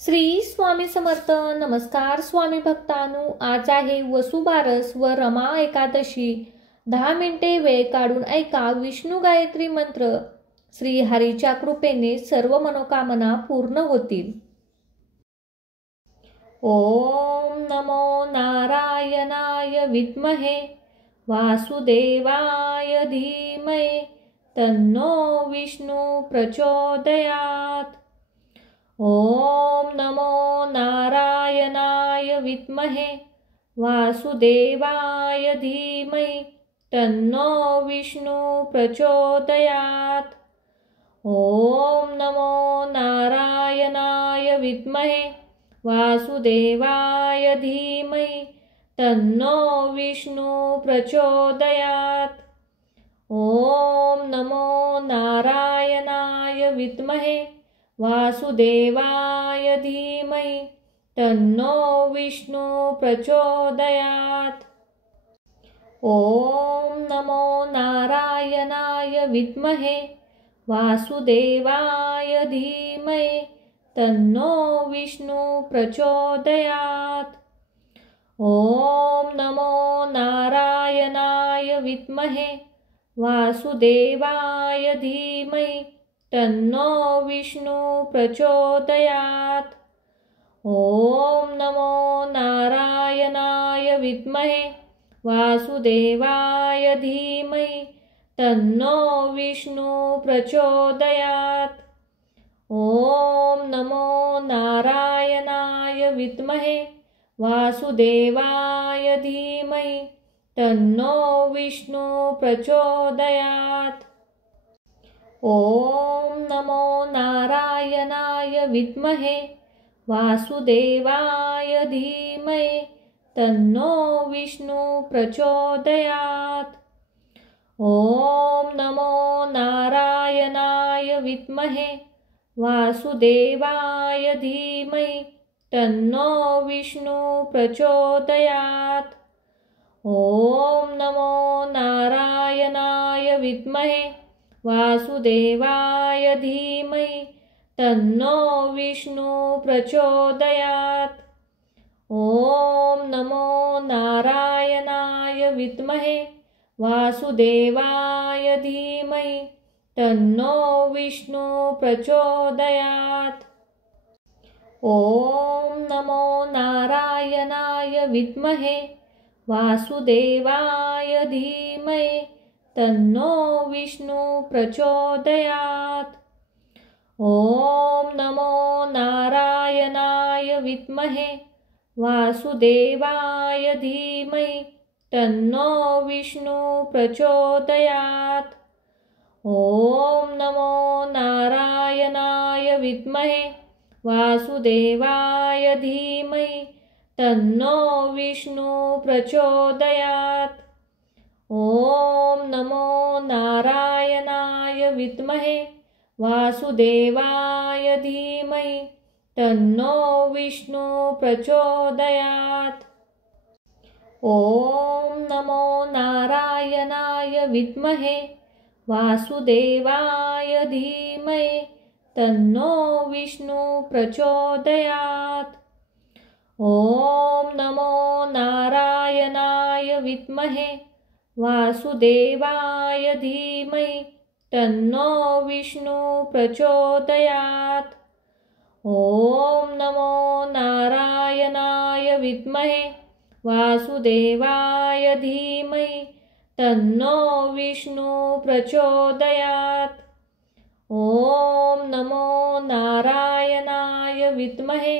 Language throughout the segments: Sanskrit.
श्री स्वामी समर्थ. नमस्कार स्वामी भक्तांनो, आज आहे वसुबारस व रमा एकादशी. 10 मिनिटे वेळ काढून ऐका विष्णू गायत्री मंत्र. श्री हरीच्या कृपेने सर्व मनोकामना पूर्ण होतील. ओम नमो नारायणाय विद्महे वासुदेवाय धीमहि तन्नो विष्णु प्रचोदयात्. ओम नमो नारायणाय विद्महे वासुदेवाय धीमहि तन्नो विष्णु प्रचोदयात्. ओम नमो नारायणाय विद्महे वासुदेवाय धीमहि तन्नो विष्णु प्रचोदयात्. ओम नमो नारायणाय विद्महे वासुदेवाय धीमहि तन्नो विष्णु प्रचोदयात्. ओम नमो नारायणाय विद्महे वासुदेवाय धीमहि तन्नो विष्णु प्रचोदयात्. ओम नमो नारायणाय विद्महे वासुदेवाय धीमहि तन्नो विष्णु प्रचोदयात्. ओम नमो नारायणाय विद्महे वासुदेवाय धीमहि तन्नो विष्णु प्रचोदयात्. ओम नमो नारायणाय विद्महे वासुदेवाय धीमहि तन्नो विष्णु प्रचोदयात्. ओम नमो नारायणाय विद्महे वासुदेवाय धीमहि तन्नो विष्णु प्रचोदयात्. ओम नमो नारायणाय विद्महे वासुदेवाय धीमहि तन्नो विष्णु प्रचोदयात्. ओम नमो नारायणाय विद्महे वासुदेवाय धीमहि तन्नो विष्णु प्रचोदयात्. ओम नमो नारायणाय विद्महे वासुदेवाय धीमहि तन्नो विष्णु प्रचोदयात्. ओम नमो नारायणाय विद्महे वासुदेवाय धीमहि तन्नो विष्णु प्रचोदयात्. ओम नमो नारायणाय विद्महे वासुदेवाय धीमहि तन्नो विष्णु प्रचोदयात्. ओम नमो नारायणाय विद्महे वासुदेवाय धीमहि तन्नो विष्णु प्रचोदयात्. ओम नमो नारायणाय विद्महे वासुदेवाय धीमहि तन्नो विष्णु प्रचोदयात्. ओम नमो नारायणाय विद्महे वासुदेवाय धीमहि तन्नो विष्णु प्रचोदयात्. ओम नमो नारायणाय विद्महे वासुदेवाय धीमहि तन्नो विष्णु प्रचोदयात्. ओम नमो नारायणाय विद्महे वासुदेवाय धीमहि तन्नो विष्णु प्रचोदयात्. ओम नमो नारायणाय विद्महे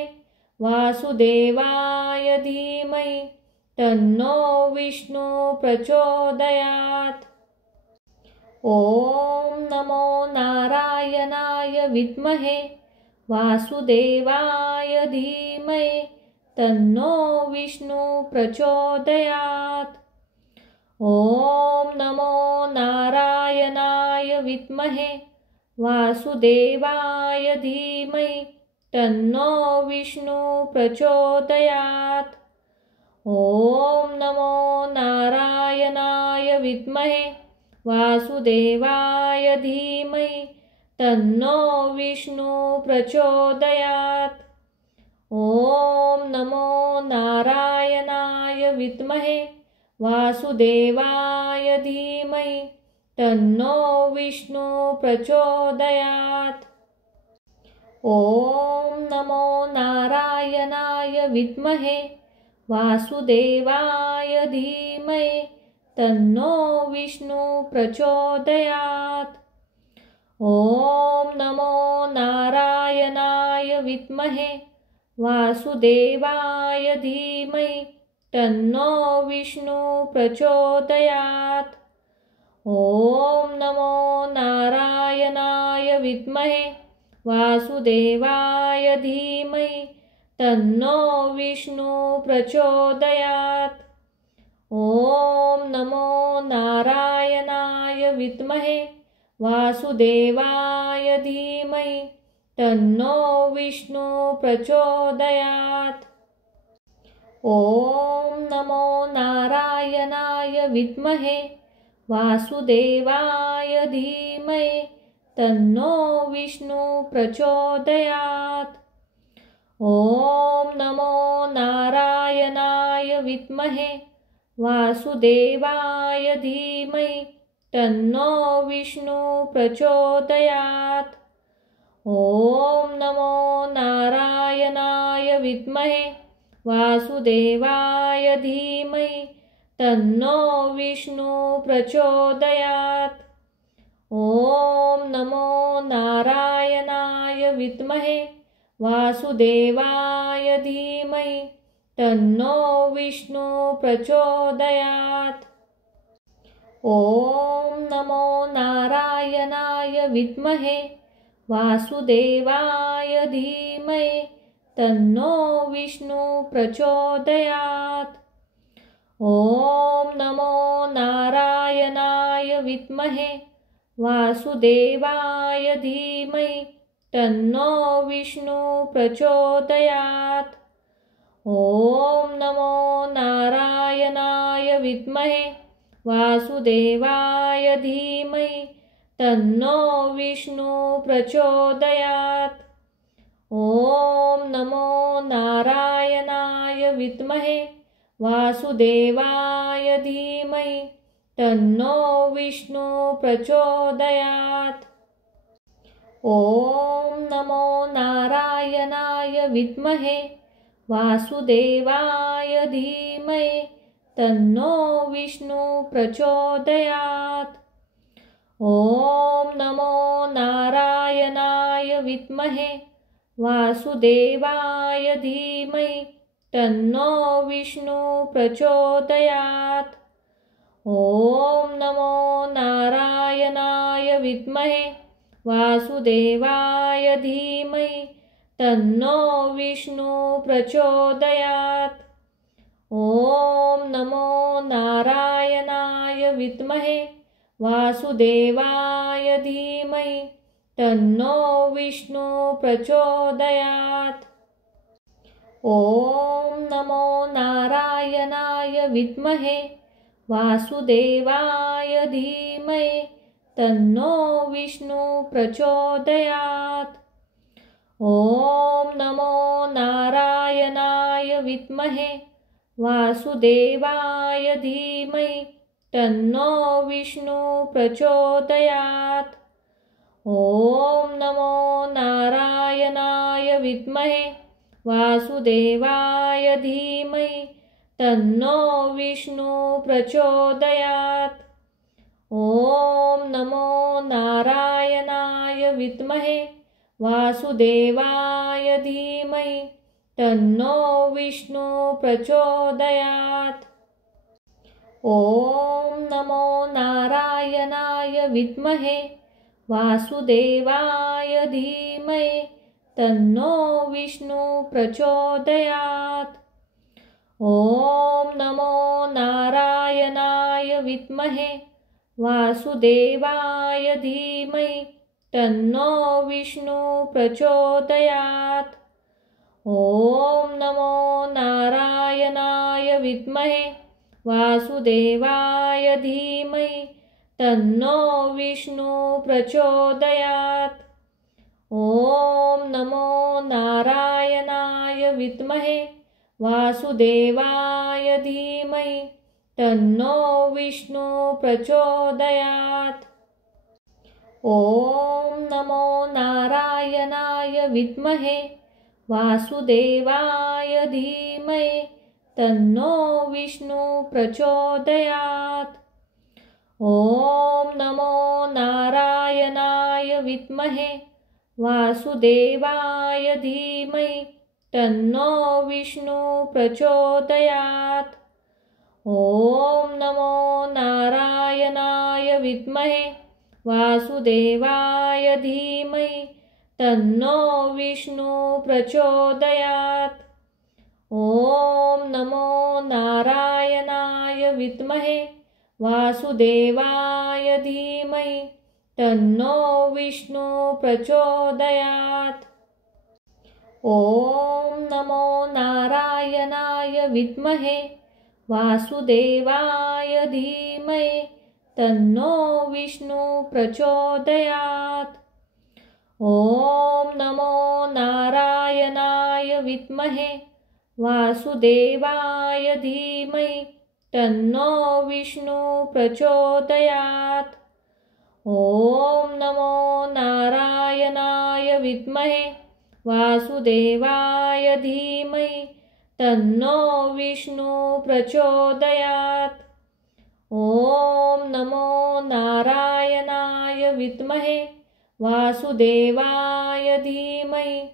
वासुदेवाय धीमहि तन्नो विष्णु प्रचोदयात्. ओम नमो नारायणाय विद्महे वासुदेवाय धीमहि तन्नो विष्णु प्रचोदयात्. ओम नमो नारायणाय विद्महे वासुदेवाय धीमहि तन्नो विष्णु प्रचोदयात्. ओम नमो नारायणाय विद्महे वासुदेवाय धीमहि तन्नो विष्णु प्रचोदयात्. ॐ नमो नारायणाय विद्महे वासुदेवाय धीमहि तन्नो विष्णु प्रचोदयात्। ॐ नमो नारायणाय विद्महे वासुदेवाय धीमहि तन्नो विष्णु प्रचोदयात्। ॐ नमो नारायणाय विद्महे वासुदेवाय धीमहि तन्नो विष्णु प्रचोदयात्। ॐ नमो नारायणाय विद्महे वासुदेवाय धीमहि तन्नो विष्णु प्रचोदयात्। ॐ नमो नारायणाय विद्महे वासुदेवाय धीमहि तन्नो विष्णु प्रचोदयात्। ॐ नमो नारायणाय विद्महे वासुदेवाय धीमहि तन्नो विष्णु प्रचोदयात्। ॐ नमो नारायणाय विद्महे वासुदेवाय धीमहि तन्नो विष्णु प्रचोदयात्। ॐ नमो नारायणाय विद्महे वासुदेवाय धीमहि तन्नो विष्णु प्रचोदयात्। ॐ नमो नारायणाय विद्महे वासुदेवाय धीमहि तन्नो विष्णु प्रचोदयात्। ॐ नमो नारायणाय विद्महे वासुदेवाय धीमहि तन्नो विष्णु प्रचोदयात्। ॐ नमो नारायणाय विद्महे वासुदेवाय धीमहि तन्नो विष्णु प्रचोदयात्। ॐ नमो नारायणाय विद्महे वासुदेवाय धीमहि तन्नो विष्णु प्रचोदयात्। ॐ नमो नारायणाय विद्महे वासुदेवाय धीमहि तन्नो विष्णु प्रचोदयात्। ॐ नमो नारायणाय विद्महे वासुदेवाय धीमहि तन्नो विष्णु प्रचोदयात्। ॐ नमो नारायणाय विद्महे वासुदेवाय धीमहि तन्नो विष्णु प्रचोदयात्। ॐ नमो नारायणाय विद्महे वासुदेवाय धीमहि तन्नो विष्णु प्रचोदयात्। ॐ नमो नारायणाय विद्महे वासुदेवाय धीमहि तन्नो विष्णु प्रचोदयात्। ॐ नमो नारायणाय विद्महे वासुदेवाय धीमहि तन्नो विष्णु प्रचोदयात्। ॐ नमो नारायणाय विद्महे वासुदेवाय धीमहि तन्नो विष्णु प्रचोदयात्। ॐ नमो नारायणाय विद्महे वासुदेवाय धीमहि तन्नो विष्णु प्रचोदयात्। ॐ नमो नारायणाय विद्महे वासुदेवाय धीमहि तन्नो विष्णु प्रचोदयात्। ॐ नमो नारायणाय विद्महे वासुदेवाय धीमहि तन्नो विष्णु प्रचोदयात्। ॐ नमो नारायणाय विद्महे वासुदेवाय धीमहि तन्नो विष्णु प्रचोदयात्। ॐ नमो नारायणाय विद्महे वासुदेवाय धीमहि तन्नो विष्णु प्रचोदयात्। ॐ नमो नारायणाय विद्महे वासुदेवाय धीमहि तन्नो विष्णु प्रचोदयात्। ॐ नमो नारायणाय विद्महे वासुदेवाय धीमहि तन्नो विष्णु प्रचोदयात्। ॐ नमो नारायणाय विद्महे वासुदेवाय धीमहि तन्नो विष्णु प्रचोदयात्। ॐ नमो नारायणाय विद्महे वासुदेवाय धीमहि तन्नो विष्णु प्रचोदयात्। ॐ नमो नारायणाय विद्महे वासुदेवाय धीमहि तन्नो विष्णु प्रचोदयात्। ॐ नमो नारायणाय विद्महे वासुदेवाय धीमहि तन्नो विष्णु प्रचोदयात्। ॐ नमो नारायणाय विद्महे वासुदेवाय धीमहि तन्नो विष्णु प्रचोदयात्। ॐ नमो नारायणाय विद्महे वासुदेवाय धीमहि तन्नो विष्णु प्रचोदयात्। ॐ नमो नारायणाय विद्महे वासुदेवाय धीमहि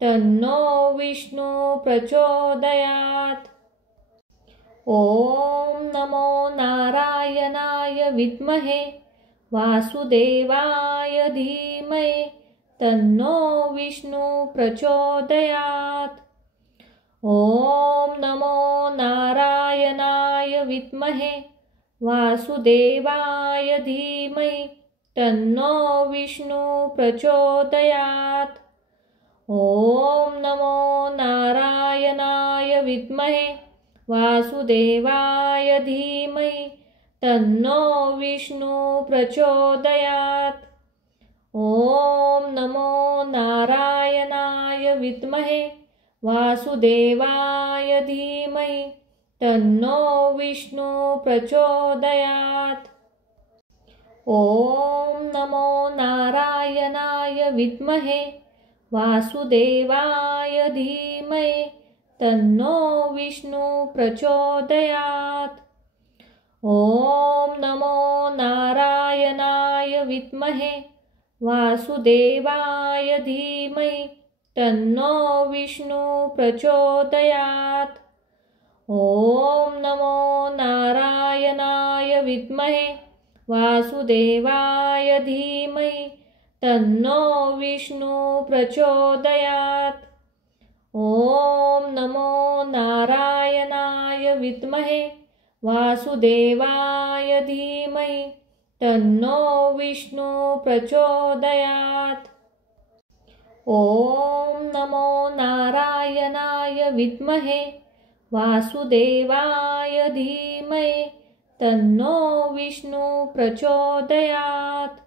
तन्नो विष्णु प्रचोदयात्। ॐ नमो नारायणाय विद्महे वासुदेवाय धीमहि तन्नो विष्णु प्रचोदयात्। ॐ नमो नारायणाय विद्महे वासुदेवाय धीमहि तन्नो विष्णु प्रचोदयात्। ॐ नमो नारायणाय विद्महे वासुदेवाय धीमहि तन्नो विष्णु प्रचोदयात्। ॐ नमो नारायणाय विद्महे वासुदेवाय धीमहि तन्नो विष्णु प्रचोदयात्। ॐ नमो नारायणाय विद्महे वासुदेवाय धीमहि तन्नो विष्णु प्रचोदयात्। ॐ नमो नारायणाय विद्महे वासुदेवाय धीमहि तन्नो विष्णु प्रचोदयात्। ॐ नमो नारायणाय विद्महे वासुदेवाय धीमहि तन्नो विष्णु प्रचोदयात्। ॐ नमो नारायणाय विद्महे वासुदेवाय धीमहि तन्नो विष्णु प्रचोदयात्। ॐ नमो नारायणाय विद्महे वासुदेवाय धीमहि तन्नो विष्णु प्रचोदयात्।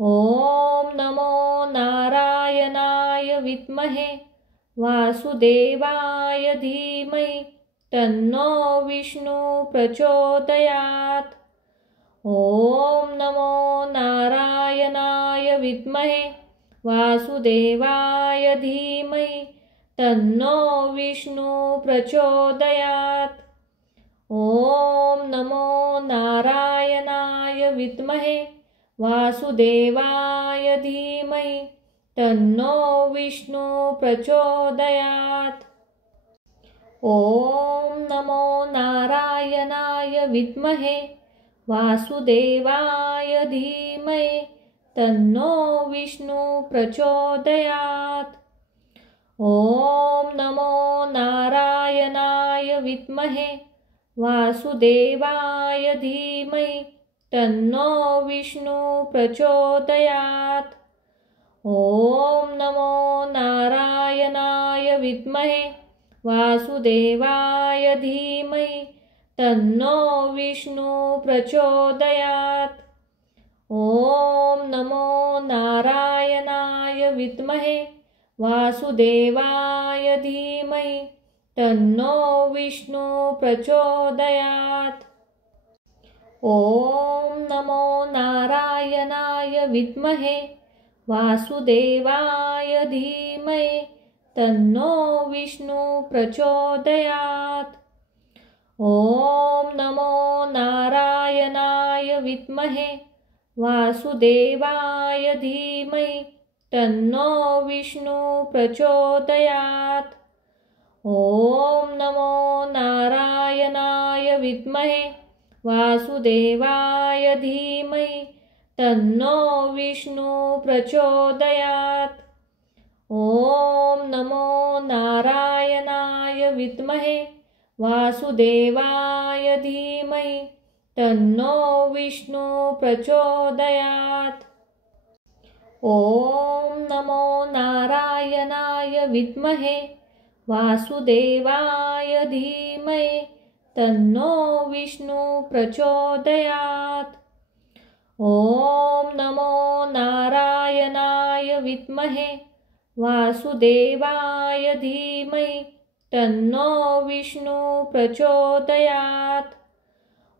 ॐ नमो नारायणाय विद्महे वासुदेवाय धीमहि तन्नो विष्णु प्रचोदयात्। ॐ नमो नारायणाय विद्महे वासुदेवाय धीमहि तन्नो विष्णु प्रचोदयात्। ॐ नमो नारायणाय विद्महे वासुदेवाय धीमहि तन्नो विष्णु प्रचोदयात्। ॐ नमो नारायणाय विद्महे वासुदेवाय धीमहि तन्नो विष्णु प्रचोदयात्। ॐ नमो नारायणाय विद्महे वासुदेवाय धीमहि तन्नो विष्णु प्रचोदयात्। ॐ नमो नारायणाय विद्महे वासुदेवाय धीमहि तन्नो विष्णु प्रचोदयात्। ॐ नमो नारायणाय विद्महे वासुदेवाय धीमहि धीमहि तन्नो विष्णु प्रचोदयात्। ॐ नमो नारायणाय विद्महे वासुदेवाय धीमहि तन्नो विष्णु प्रचोदयात्। ॐ नमो नारायणाय विद्महे वासुदेवाय धीमहि तन्नो विष्णु प्रचोदयात्। ॐ नमो नारायणाय विद्महे वासुदेवाय धीमहि तन्नो विष्णु प्रचोदयात्। ॐ नमो नारायणाय विद्महे वासुदेवाय धीमहि तन्नो विष्णु प्रचोदयात्। ॐ नमो नारायणाय विद्महे वासुदेवाय धीमहि तन्नो विष्णु प्रचोदयात्। ॐ नमो नारायणाय विद्महे वासुदेवाय धीमहि तन्नो विष्णु प्रचोदयात्।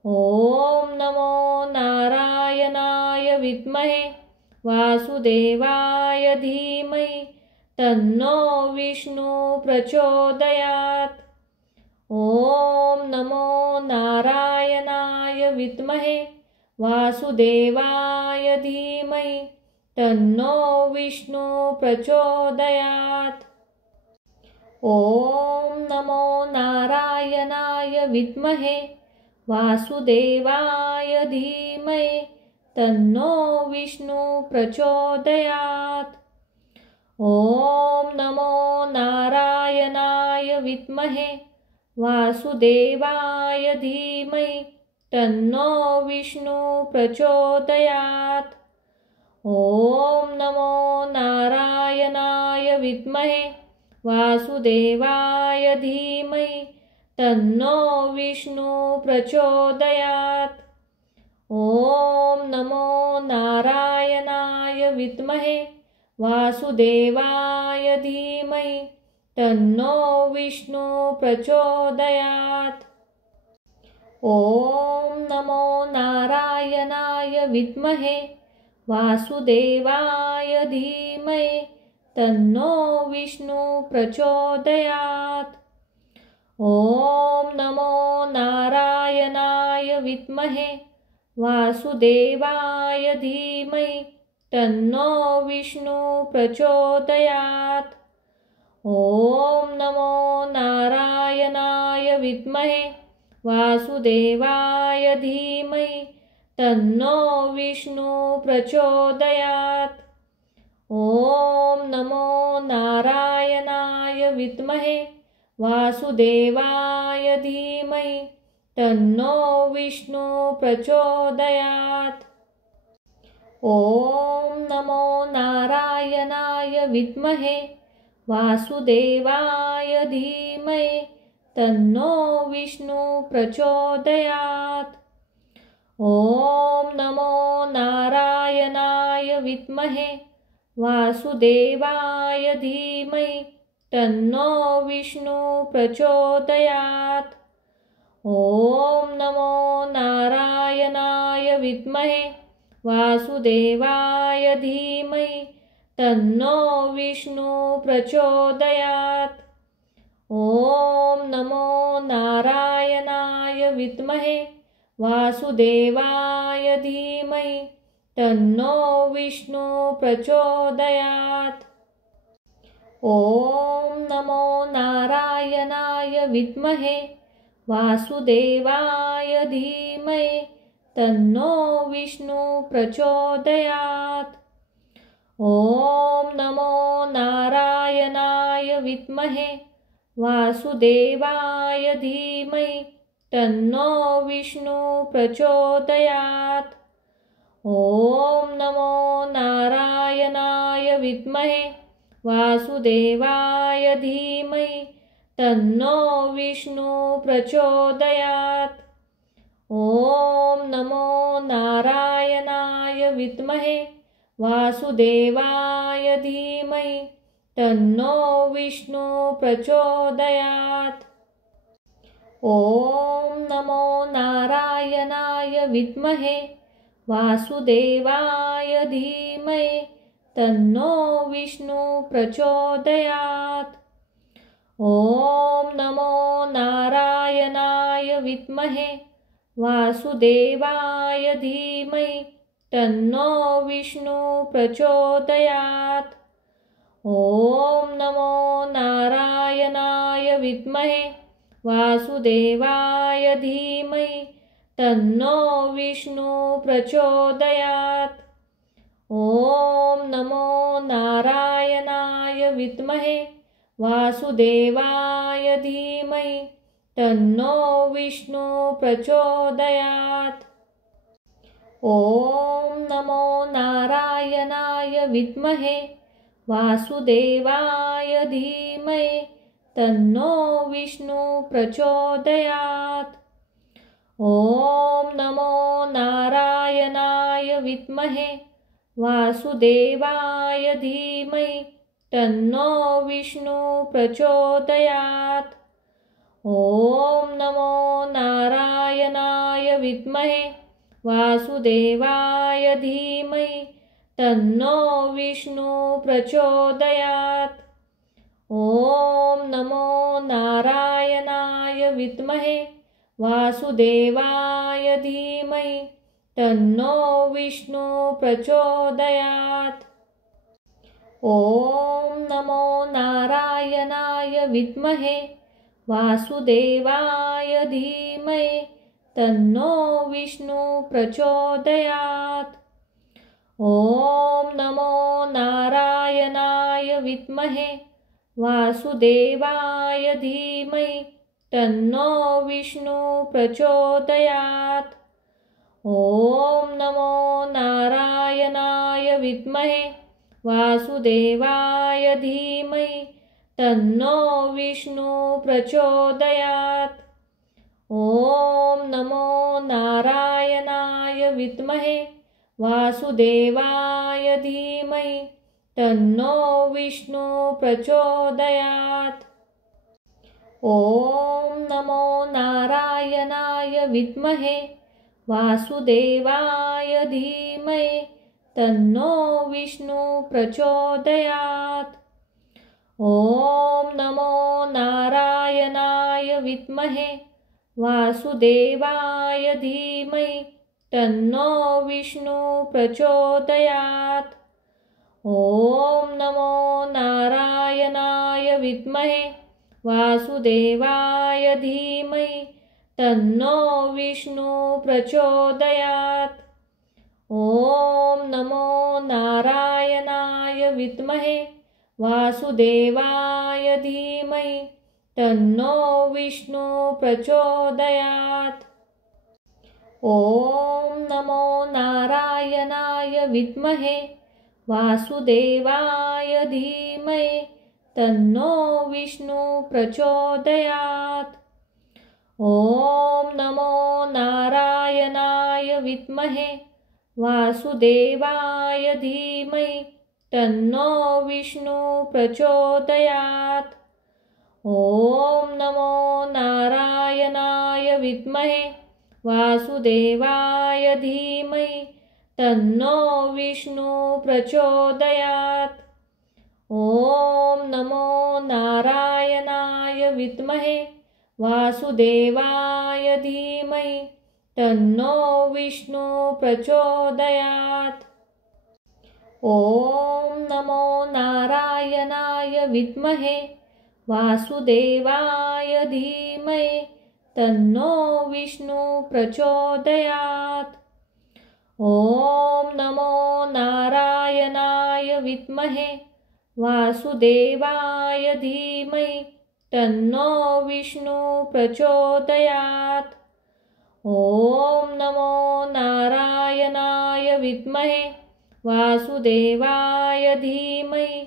ॐ नमो नारायणाय विद्महे वासुदेवाय धीमहि तन्नो विष्णु प्रचोदयात्। ॐ नमो नारायणाय विद्महे वासुदेवाय धीमहि तन्नो विष्णु प्रचोदयात्। ॐ नमो नारायणाय विद्महे वासुदेवाय धीमहि तन्नो विष्णु प्रचोदयात्। ॐ नमो नारायणाय विद्महे वासुदेवाय धीमहि तन्नो विष्णु प्रचोदयात्। ॐ नमो नारायणाय विद्महे वासुदेवाय धीमहि तन्नो विष्णु प्रचोदयात्। ॐ नमो नारायणाय विद्महे वासुदेवाय धीमहि तन्नो विष्णु प्रचोदयात्। ॐ नमो नारायणाय विद्महे वासुदेवाय धीमहि तन्नो विष्णु प्रचोदयात्। ॐ नमो नारायणाय विद्महे वासुदेवाय धीमहि तन्नो विष्णु प्रचोदयात्। ॐ नमो नारायणाय विद्महे वासुदेवाय धीमहि तन्नो विष्णु प्रचोदयात्। ॐ नमो नारायणाय विद्महे वासुदेवाय धीमहि तन्नो विष्णु प्रचोदयात्। ॐ नमो नारायणाय विद्महे वासुदेवाय धीमहि तन्नो विष्णु प्रचोदयात्। ॐ नमो नारायणाय विद्महे वासुदेवाय धीमहि तन्नो विष्णु प्रचोदयात्। ॐ नमो नारायणाय विद्महे वासुदेवाय धीमहि तन्नो विष्णु प्रचोदयात्। ॐ नमो नारायणाय विद्महे वासुदेवाय धीमहि तन्नो विष्णु प्रचोदयात्। ॐ नमो नारायणाय विद्महे वासुदेवाय धीमहि तन्नो विष्णु प्रचोदयात्। ॐ नमो नारायणाय विद्महे वासुदेवाय धीमहि तन्नो विष्णु प्रचोदयात्। ॐ नमो नारायणाय विद्महे वासुदेवाय धीमहि तन्नो विष्णु प्रचोदयात्। ॐ नमो नारायणाय विद्महे वासुदेवाय धीमहि तन्नो विष्णु प्रचोदयात्। ॐ नमो नारायणाय विद्महे वासुदेवाय धीमहि तन्नो विष्णु प्रचोदयात्। ॐ नमो नारायणाय विद्महे वासुदेवाय धीमहि तन्नो विष्णु प्रचोदयात्। ॐ नमो नारायणाय विद्महे वासुदेवाय धीमहि तन्नो विष्णु प्रचोदयात्। ॐ नमो नारायणाय विद्महे वासुदेवाय धीमहि तन्नो विष्णु प्रचोदयात्। ॐ नमो नारायणाय विद्महे वासुदेवाय धीमहि तन्नो विष्णु प्रचोदयात्। ॐ नमो नारायणाय विद्महे वासुदेवाय धीमहि तन्नो विष्णु प्रचोदयात्। ॐ नमो नारायणाय विद्महे वासुदेवाय धीमहि तन्नो विष्णु प्रचोदयात्। ॐ नमो नारायणाय विद्महे वासुदेवाय धीमहि तन्नो विष्णु प्रचोदयात्। ॐ नमो नारायणाय विद्महे वासुदेवाय धीमहि तन्नो विष्णु प्रचोदयात्। ॐ नमो नारायणाय विद्महे वासुदेवाय धीमहि तन्नो विष्णु प्रचोदयात्। ॐ नमो नारायणाय विद्महे वासुदेवाय धीमहि तन्नो विष्णु प्रचोदयात्। ॐ नमो नारायणाय विद्महे वासुदेवाय धीमहि तन्नो विष्णु प्रचोदयात्। ॐ नमो नारायणाय विद्महे वासुदेवाय धीमहि तन्नो विष्णु प्रचोदयात्। ॐ नमो नारायणाय विद्महे वासुदेवाय धीमहि तन्नो विष्णु प्रचोदयात्। ॐ नमो नारायणाय विद्महे वासुदेवाय धीमहि तन्नो विष्णु प्रचोदयात्। ॐ नमो नारायणाय विद्महे वासुदेवाय धीमहि तन्नो विष्णु प्रचोदयात्। ॐ नमो नारायणाय विद्महे वासुदेवाय धीमहि तन्नो विष्णु प्रचोदयात्। ॐ नमो नारायणाय विद्महे वासुदेवाय धीमहि तन्नो विष्णु प्रचोदयात्। ॐ नमो नारायणाय विद्महे वासुदेवाय धीमहि तन्नो विष्णु प्रचोदयात्। ॐ नमो नारायणाय विद्महे वासुदेवाय धीमहि तन्नो विष्णु प्रचोदयात्। ॐ नमो नारायणाय विद्महे वासुदेवाय धीमहि तन्नो विष्णु प्रचोदयात्। ॐ नमो नारायणाय विद्महे वासुदेवाय धीमहि तन्नो विष्णु प्रचोदयात्। ॐ नमो नारायणाय विद्महे वासुदेवाय धीमहि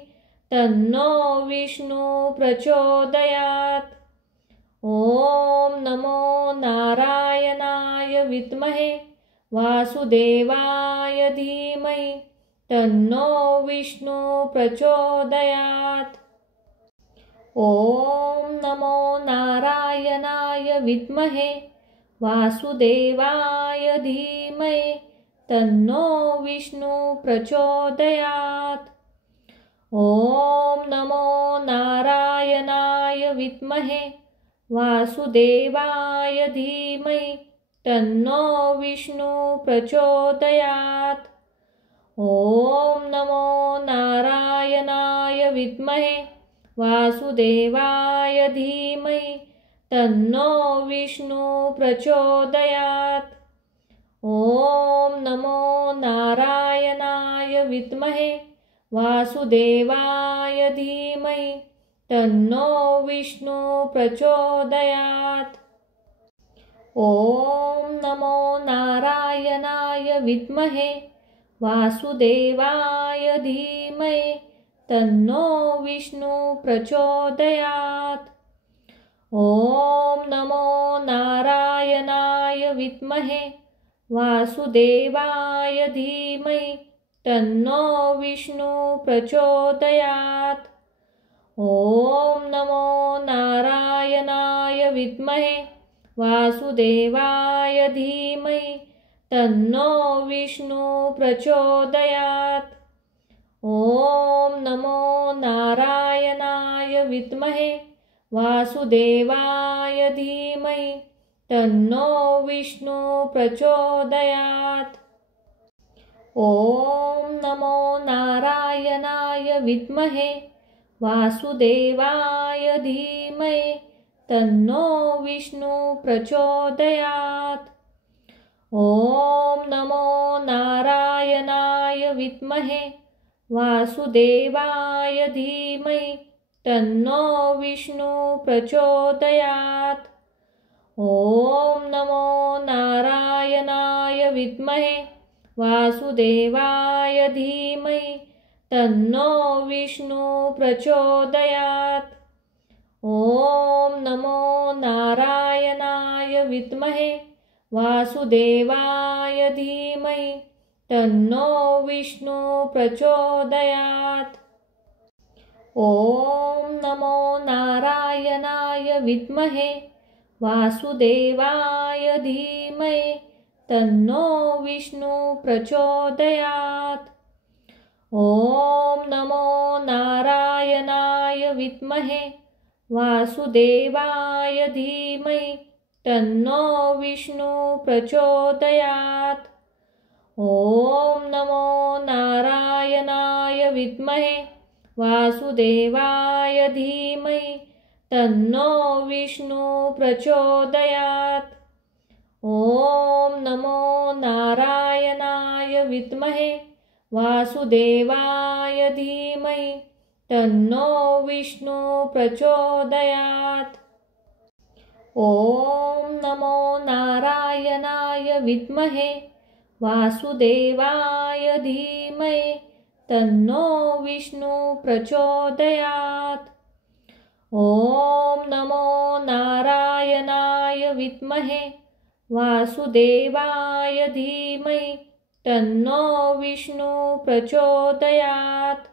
तन्नो विष्णु प्रचोदयात्। ॐ नमो नारायणाय विद्महे वासुदेवाय धीमहि तन्नो विष्णु प्रचोदयात्। ॐ नमो नारायणाय विद्महे वासुदेवाय धीमहि तन्नो विष्णु प्रचोदयात्। ॐ नमो नारायणाय विद्महे वासुदेवाय धीमहि तन्नो विष्णु प्रचोदयात्। ॐ नमो नारायणाय विद्महे वासुदेवाय धीमहि तन्नो विष्णु प्रचोदयात्। ॐ नमो नारायणाय विद्महे वासुदेवाय धीमहि तन्नो विष्णु प्रचोदयात्। ॐ नमो नारायणाय विद्महे वासुदेवाय धीमहि तन्नो विष्णु प्रचोदयात्। ॐ नमो नारायणाय विद्महे वासुदेवाय धीमहि तन्नो विष्णु प्रचोदयात्। ॐ नमो नारायणाय विद्महे वासुदेवाय धीमहि तन्नो विष्णु प्रचोदयात्। ॐ नमो नारायणाय विद्महे वासुदेवाय धीमहि तन्नो विष्णु प्रचोदयात्। ॐ नमो नारायणाय विद्महे वासुदेवाय धीमहि तन्नो विष्णु प्रचोदयात्। ॐ नमो नारायणाय विद्महे वासुदेवाय धीमहि तन्नो विष्णु प्रचोदयात्। ॐ नमो नारायणाय विद्महे वासुदेवाय धीमहि तन्नो विष्णु प्रचोदयात्। ॐ नमो नारायणाय विद्महे वासुदेवाय धीमहि तन्नो विष्णु प्रचोदयात्। ॐ नमो नारायणाय विद्महे वासुदेवाय धीमहि तन्नो विष्णु प्रचोदयात्। ॐ नमो नारायणाय विद्महे वासुदेवाय धीमहि तन्नो विष्णु प्रचोदयात्। ॐ नमो नारायणाय विद्महे वासुदेवाय धीमहि तन्नो विष्णु प्रचोदयात्। ॐ नमो नारायणाय विद्महे वासुदेवाय धीमहि तन्नो विष्णु प्रचोदयात्। ॐ नमो नारायणाय विद्महे वासुदेवाय धीमहि तन्नो विष्णु प्रचोदयात्। ॐ नमो नारायणाय विद्महे वासुदेवाय धीमहि तन्नो विष्णु प्रचोदयात्।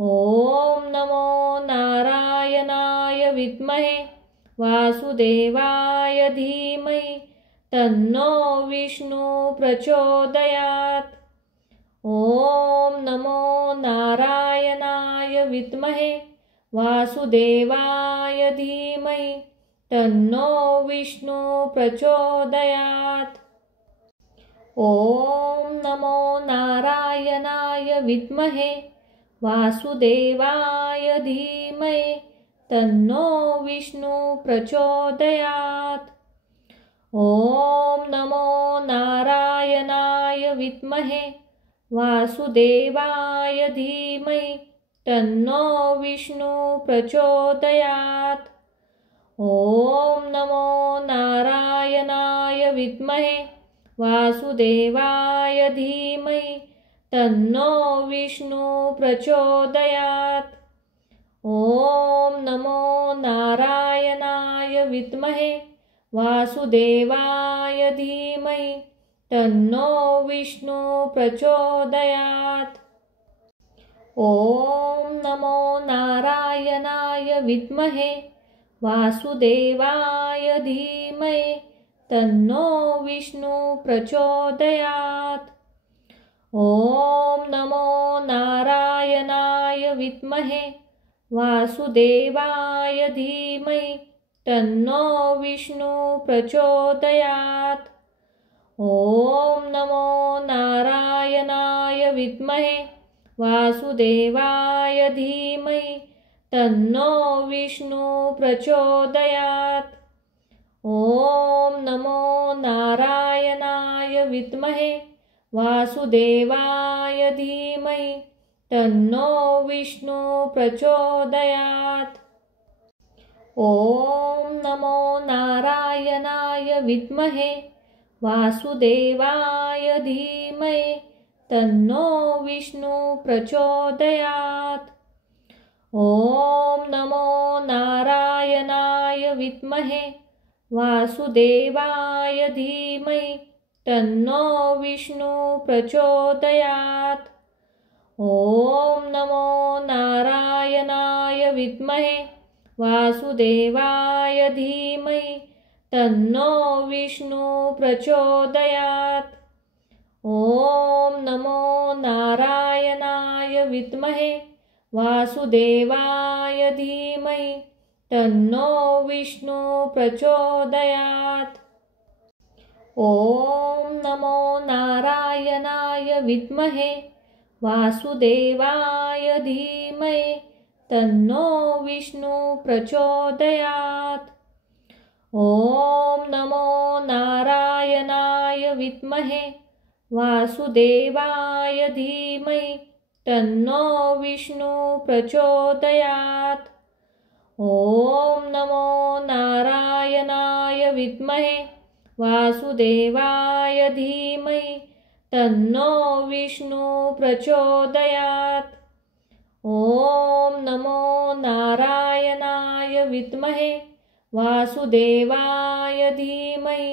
ॐ नमो नारायणाय विद्महे वासुदेवाय धीमहि तन्नो विष्णु प्रचोदयात्। ॐ नमो नारायणाय विद्महे वासुदेवाय धीमहि तन्नो विष्णु प्रचोदयात्। ॐ नमो नारायणाय विद्महे वासुदेवाय धीमहि तन्नो विष्णु प्रचोदयात्। ॐ नमो नारायणाय विद्महे वासुदेवाय धीमहि तन्नो विष्णु प्रचोदयात्। ॐ नमो नारायणाय विद्महे वासुदेवाय धीमहि तन्नो विष्णु प्रचोदयात्। ॐ नमो नारायणाय विद्महे वासुदेवाय धीमहि तन्नो विष्णु प्रचोदयात्। ॐ नमो नारायणाय विद्महे वासुदेवाय धीमहि तन्नो विष्णु प्रचोदयात्। ॐ नमो नारायणाय विद्महे वासुदेवाय धीमहि तन्नो विष्णु प्रचोदयात्। ॐ नमो नारायणाय विद्महे वासुदेवाय धीमहि तन्नो विष्णु प्रचोदयात्। ॐ नमो नारायणाय विद्महे वासुदेवाय धीमहि तन्नो विष्णु प्रचोदयात्। ॐ नमो नारायणाय विद्महे वासुदेवाय धीमहि तन्नो विष्णु प्रचोदयात्। ॐ नमो नारायणाय विद्महे वासुदेवाय धीमहि तन्नो विष्णु प्रचोदयात्। ॐ नमो नारायणाय विद्महे वासुदेवाय धीमहि तन्नो विष्णु प्रचोदयात्। ॐ नमो नारायणाय विद्महे वासुदेवाय धीमहि तन्नो विष्णु प्रचोदयात्। ॐ नमो नारायणाय विद्महे वासुदेवाय धीमहि तन्नो विष्णु प्रचोदयात्। ॐ नमो नारायणाय विद्महे वासुदेवाय धीमहि तन्नो विष्णु प्रचोदयात्। ॐ नमो नारायणाय विद्महे वासुदेवाय धीमहि तन्नो विष्णु प्रचोदयात्। ॐ नमो नारायणाय विद्महे वासुदेवाय धीमहि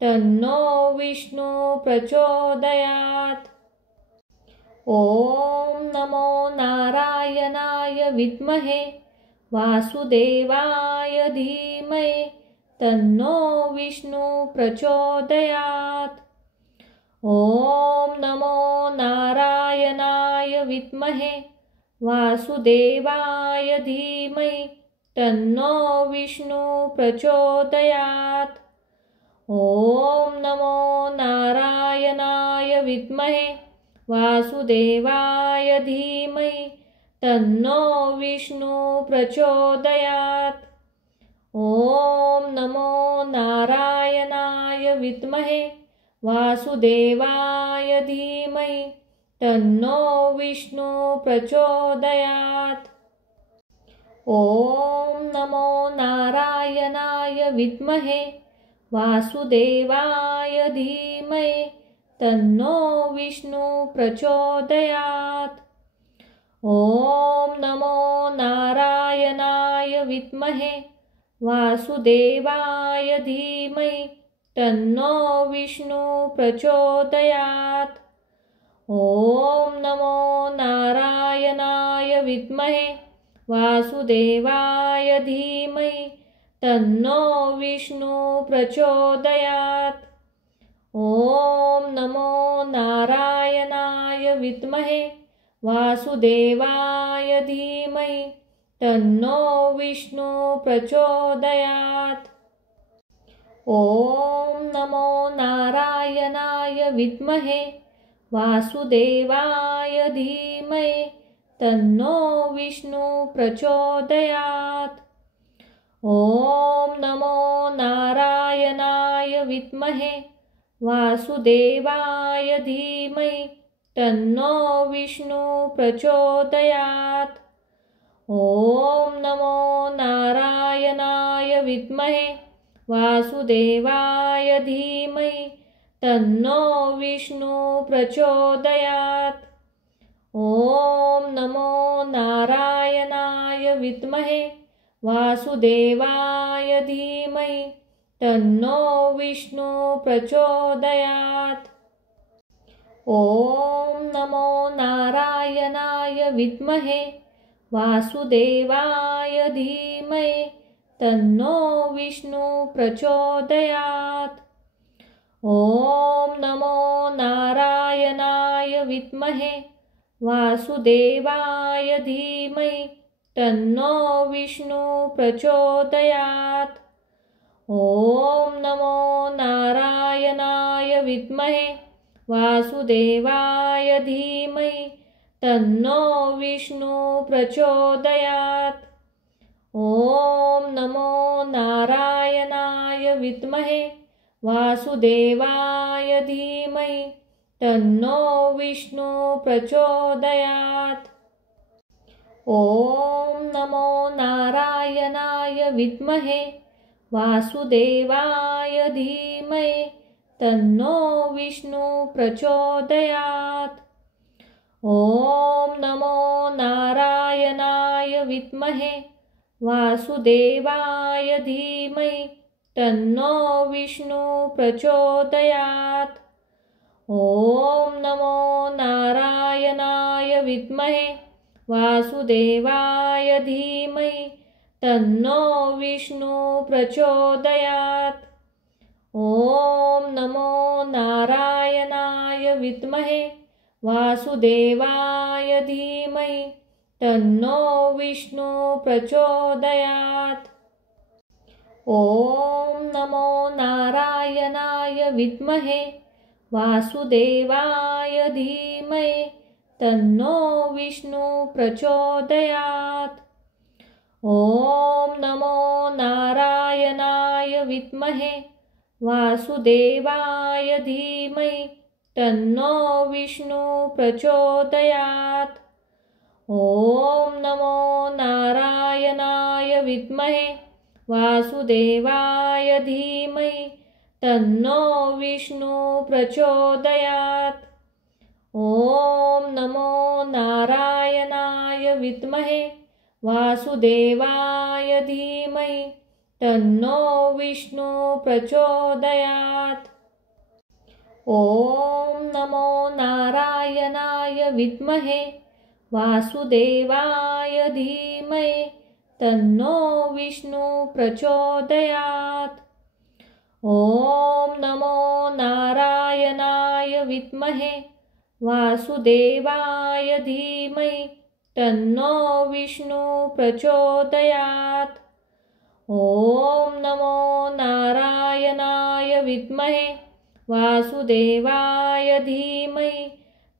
तन्नो विष्णु प्रचोदयात्। ॐ नमो नारायणाय विद्महे वासुदेवाय धीमहि तन्नो विष्णु प्रचोदयात्। ॐ नमो नारायणाय विद्महे वासुदेवाय धीमहि तन्नो विष्णु प्रचोदयात्। ॐ नमो नारायणाय विद्महे वासुदेवाय धीमहि तन्नो विष्णु प्रचोदयात्। ॐ नमो नारायणाय विद्महे वासुदेवाय धीमहि तन्नो विष्णु प्रचोदयात्। ॐ नमो नारायणाय विद्महे वासुदेवाय धीमहि तन्नो विष्णु प्रचोदयात्। ॐ नमो नारायणाय विद्महे वासुदेवाय धीमहि तन्नो विष्णु प्रचोदयात्। ॐ नमो नारायणाय विद्महे वासुदेवाय धीमहि तन्नो विष्णु प्रचोदयात्। ॐ नमो नारायणाय विद्महे वासुदेवाय धीमहि तन्नो विष्णु प्रचोदयात्। ॐ नमो नारायणाय विद्महे वासुदेवाय धीमहि तन्नो विष्णु प्रचोदयात्। ॐ नमो नारायणाय विद्महे वासुदेवाय धीमहि तन्नो विष्णु प्रचोदयात्। ॐ नमो नारायणाय विद्महे वासुदेवाय धीमहि तन्नो विष्णु प्रचोदयात्। ॐ नमो नारायणाय विद्महे वासुदेवाय धीमहि तन्नो विष्णु प्रचोदयात्। ॐ नमो नारायणाय विद्महे वासुदेवाय धीमहि तन्नो विष्णु प्रचोदयात्। ॐ नमो नारायणाय विद्महे वासुदेवाय धीमहि तन्नो विष्णु प्रचोदयात्। ॐ नमो नारायणाय विद्महे वासुदेवाय धीमहि तन्नो विष्णु प्रचोदयात्। ॐ नमो नारायणाय विद्महे वासुदेवाय धीमहि तन्नो विष्णु प्रचोदयात्। ॐ नमो नारायणाय विद्महे वासुदेवाय धीमहि तन्नो विष्णु प्रचोदयात्। ॐ नमो नारायणाय विद्महे वासुदेवाय धीमहि तन्नो विष्णु प्रचोदयात्। ॐ नमो नारायणाय विद्महे वासुदेवाय धीमहि तन्नो विष्णु प्रचोदयात्। ॐ नमो नारायणाय विद्महे वासुदेवाय धीमहि तन्नो विष्णु प्रचोदयात्। ॐ नमो नारायणाय विद्महे वासुदेवाय धीमहि तन्नो विष्णु प्रचोदयात्। ॐ नमो नारायणाय विद्महे वासुदेवाय धीमहि तन्नो विष्णु प्रचोदयात्। ॐ नमो नारायणाय विद्महे वासुदेवाय धीमहि तन्नो विष्णु प्रचोदयात्। ॐ नमो नारायणाय विद्महे वासुदेवाय धीमहि तन्नो विष्णु प्रचोदयात्। ॐ नमो नारायणाय विद्महे वासुदेवाय धीमहि तन्नो विष्णु प्रचोदयात्। ॐ नमो नारायणाय विद्महे वासुदेवाय धीमहि तन्नो विष्णु प्रचोदयात्। ॐ नमो नारायणाय विद्महे वासुदेवाय धीमहि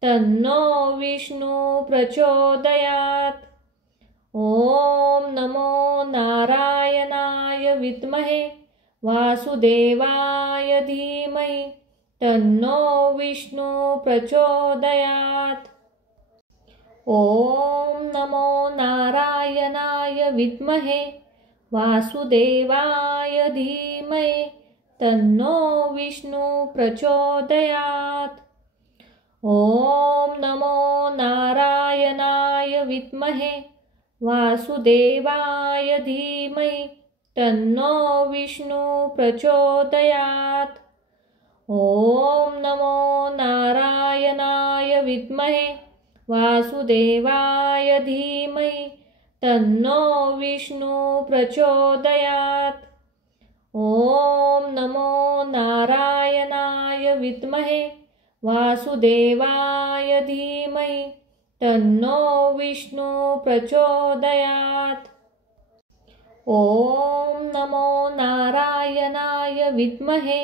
तन्नो विष्णु प्रचोदयात्। ॐ नमो नारायणाय विद्महे वासुदेवाय धीमहि तन्नो विष्णु प्रचोदयात्। ॐ नमो नारायणाय विद्महे वासुदेवाय धीमहि तन्नो विष्णु प्रचोदयात्। ॐ नमो नारायणाय विद्महे वासुदेवाय धीमहि तन्नो विष्णु प्रचोदयात्। ॐ नमो नारायणाय विद्महे वासुदेवाय धीमहि तन्नो विष्णु प्रचोदयात्। ॐ नमो नारायणाय विद्महे वासुदेवाय धीमहि तन्नो विष्णु प्रचोदयात्। ॐ नमो नारायणाय विद्महे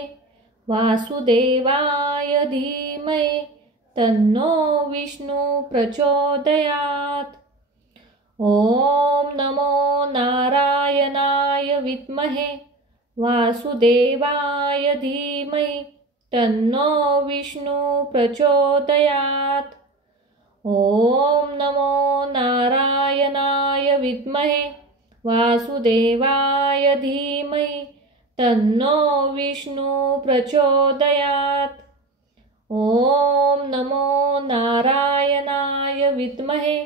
वासुदेवाय धीमहि तन्नो विष्णु प्रचोदयात्। ॐ नमो नारायणाय विद्महे वासुदेवाय धीमहि तन्नो विष्णु प्रचोदयात्। ॐ नमो नारायणाय विद्महे वासुदेवाय धीमहि तन्नो विष्णु प्रचोदयात्। ॐ नमो नारायणाय विद्महे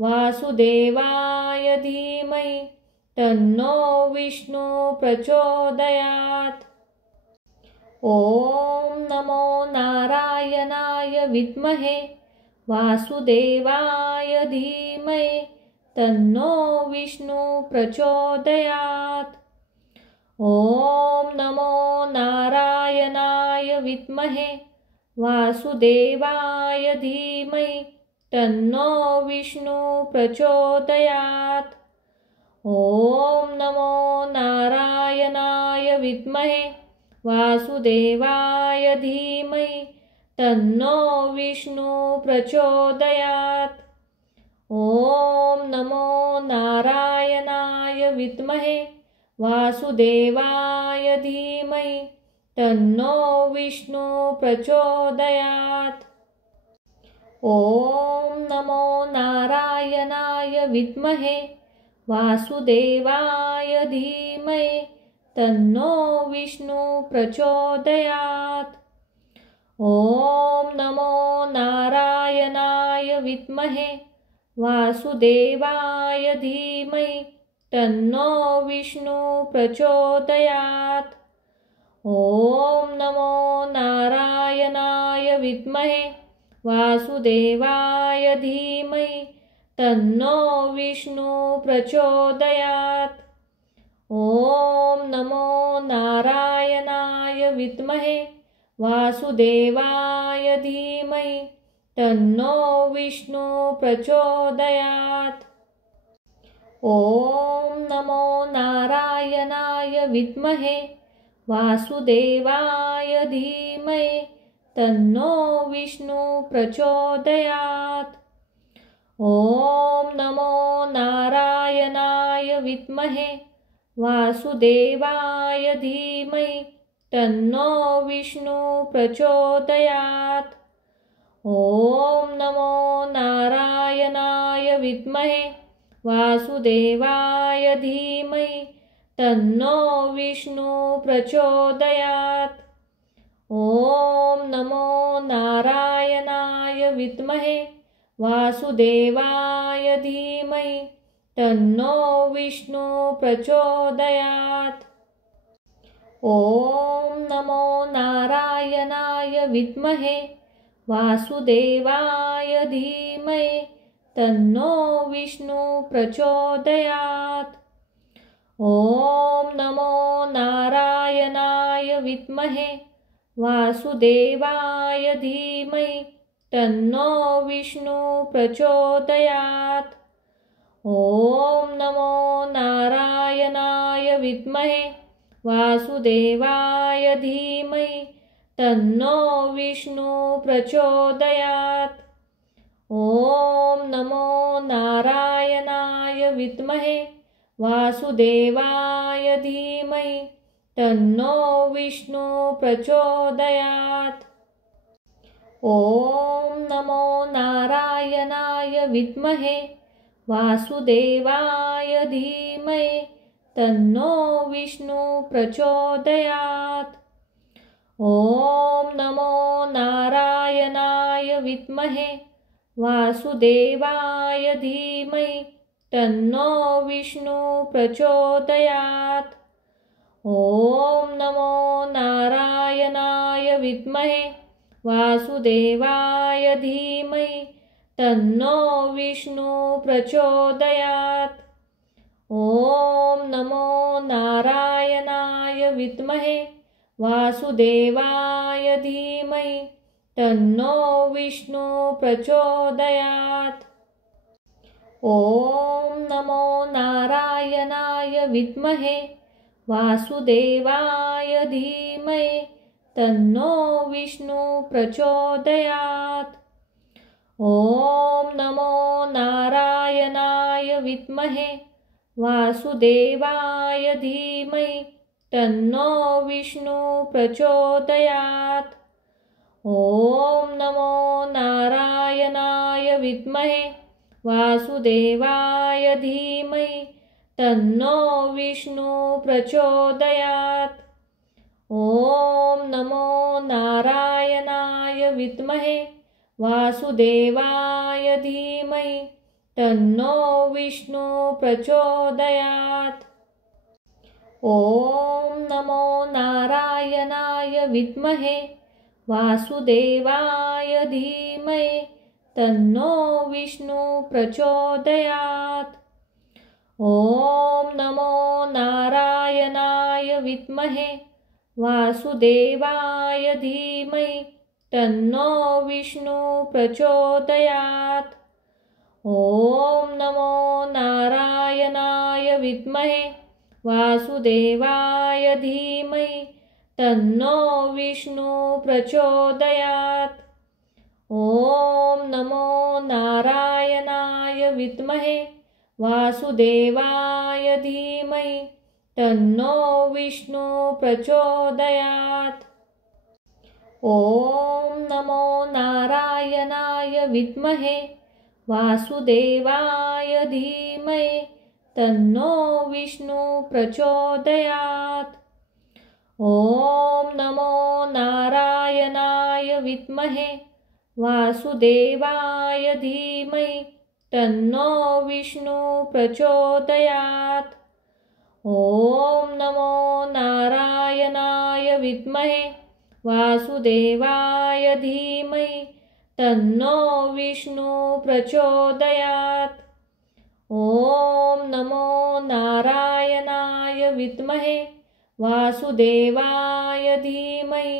वासुदेवाय धीमहि तन्नो विष्णु प्रचोदयात्। ॐ नमो नारायणाय विद्महे वासुदेवाय धीमहि तन्नो विष्णु प्रचोदयात्। ॐ नमो नारायणाय विद्महे वासुदेवाय धीमहि तन्नो विष्णु प्रचोदयात्। ॐ नमो नारायणाय विद्महे वासुदेवाय धीमहि तन्नो विष्णु प्रचोदयात्। ॐ नमो नारायणाय विद्महे वासुदेवाय धीमहि तन्नो विष्णु प्रचोदयात्। ॐ नमो नारायणाय विद्महे वासुदेवाय धीमहि तन्नो विष्णु प्रचोदयात्। ॐ नमो नारायणाय विद्महे वासुदेवाय धीमहि तन्नो विष्णु प्रचोदयात्। ॐ नमो नारायणाय विद्महे वासुदेवाय धीमहि तन्नो विष्णु प्रचोदयात्। ॐ नमो नारायणाय विद्महे वासुदेवाय धीमहि तन्नो विष्णु प्रचोदयात्। ॐ नमो नारायणाय विद्महे वासुदेवाय धीमहि तन्नो विष्णु प्रचोदयात्। ॐ नमो नारायणाय विद्महे वासुदेवाय धीमहि तन्नो विष्णु प्रचोदयात्। ॐ नमो नारायणाय विद्महे वासुदेवाय धीमहि तन्नो विष्णु प्रचोदयात्। ॐ नमो नारायणाय विद्महे वासुदेवाय धीमहि तन्नो विष्णु प्रचोदयात्। ॐ नमो नारायणाय विद्महे वासुदेवाय धीमहि तन्नो विष्णु प्रचोदयात्। ॐ नमो नारायणाय विद्महे वासुदेवाय धीमहि तन्नो विष्णु प्रचोदयात्। ॐ नमो नारायणाय विद्महे वासुदेवाय धीमहि तन्नो विष्णु प्रचोदयात्। ॐ नमो नारायणाय विद्महे वासुदेवाय धीमहि तन्नो विष्णु प्रचोदयात्। ॐ नमो नारायणाय विद्महे वासुदेवाय धीमहि तन्नो विष्णु प्रचोदयात्। ॐ नमो नारायणाय विद्महे वासुदेवाय धीमहि तन्नो विष्णु प्रचोदयात्। ॐ नमो नारायणाय विद्महे वासुदेवाय धीमहि तन्नो विष्णु प्रचोदयात्। ॐ नमो नारायणाय विद्महे वासुदेवाय धीमहि तन्नो विष्णु प्रचोदयात्। ॐ नमो नारायणाय विद्महे वासुदेवाय धीमहि तन्नो विष्णु प्रचोदयात्। ॐ नमो नारायणाय विद्महे वासुदेवाय धीमहि तन्नो विष्णु प्रचोदयात्। ॐ नमो नारायणाय विद्महे वासुदेवाय धीमहि तन्नो विष्णु प्रचोदयात्। ॐ नमो नारायणाय विद्महे वासुदेवाय धीमहि तन्नो विष्णु प्रचोदयात्। ॐ नमो नारायणाय नारायणाय विद्महे वासुदेवाय धीमहि तन्नो विष्णु प्रचोदयात्। ॐ नमो नारायणाय विद्महे वासुदेवाय धीमहि तन्नो विष्णु प्रचोदयात्। ॐ नमो नारायणाय विद्महे वासुदेवाय धीमहि तन्नो विष्णु प्रचोदयात्। ॐ नमो नारायणाय विद्महे वासुदेवाय धीमहि तन्नो विष्णु प्रचोदयात्। ॐ नमो नारायणाय विद्महे वासुदेवाय धीमहि तन्नो विष्णु प्रचोदयात्। ॐ नमो नारायणाय विद्महे वासुदेवाय धीमहि तन्नो विष्णु प्रचोदयात्। ॐ नमो नारायणाय विद्महे वासुदेवाय धीमहि तन्नो विष्णु प्रचोदयात्। ॐ नमो नारायणाय विद्महे वासुदेवाय धीमहि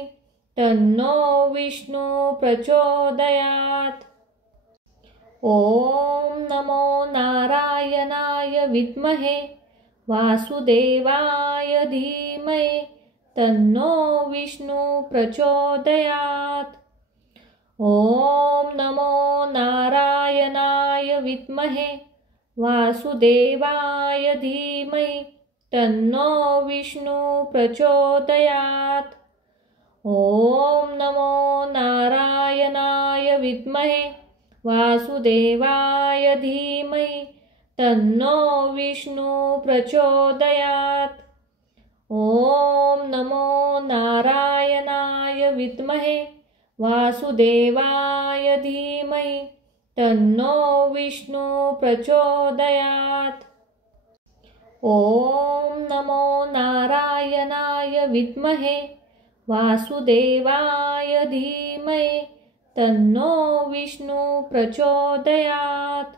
तन्नो विष्णु प्रचोदयात्। ॐ नमो नारायणाय विद्महे वासुदेवाय धीमहि तन्नो विष्णु प्रचोदयात्। ॐ नमो नारायणाय विद्महे वासुदेवाय धीमहि तन्नो विष्णु प्रचोदयात्। ॐ नमो नारायणाय विद्महे वासुदेवाय धीमहि तन्नो विष्णु प्रचोदयात्। ॐ नमो नारायणाय विद्महे वासुदेवाय धीमहि तन्नो विष्णु प्रचोदयात्। ॐ नमो नारायणाय विद्महे वासुदेवाय धीमहि तन्नो विष्णु प्रचोदयात्।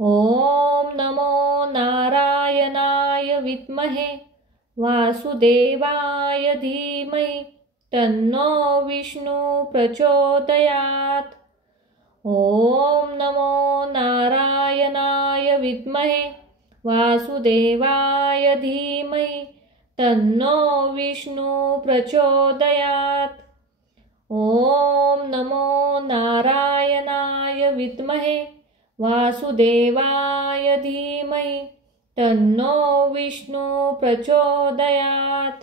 ॐ नमो नारायणाय विद्महे वासुदेवाय धीमहि तन्नो विष्णु प्रचोदयात्। ॐ नमो नारायणाय विद्महे वासुदेवाय धीमहि तन्नो विष्णु प्रचोदयात्। ॐ नमो नारायणाय विद्महे वासुदेवाय धीमहि तन्नो विष्णु प्रचोदयात्।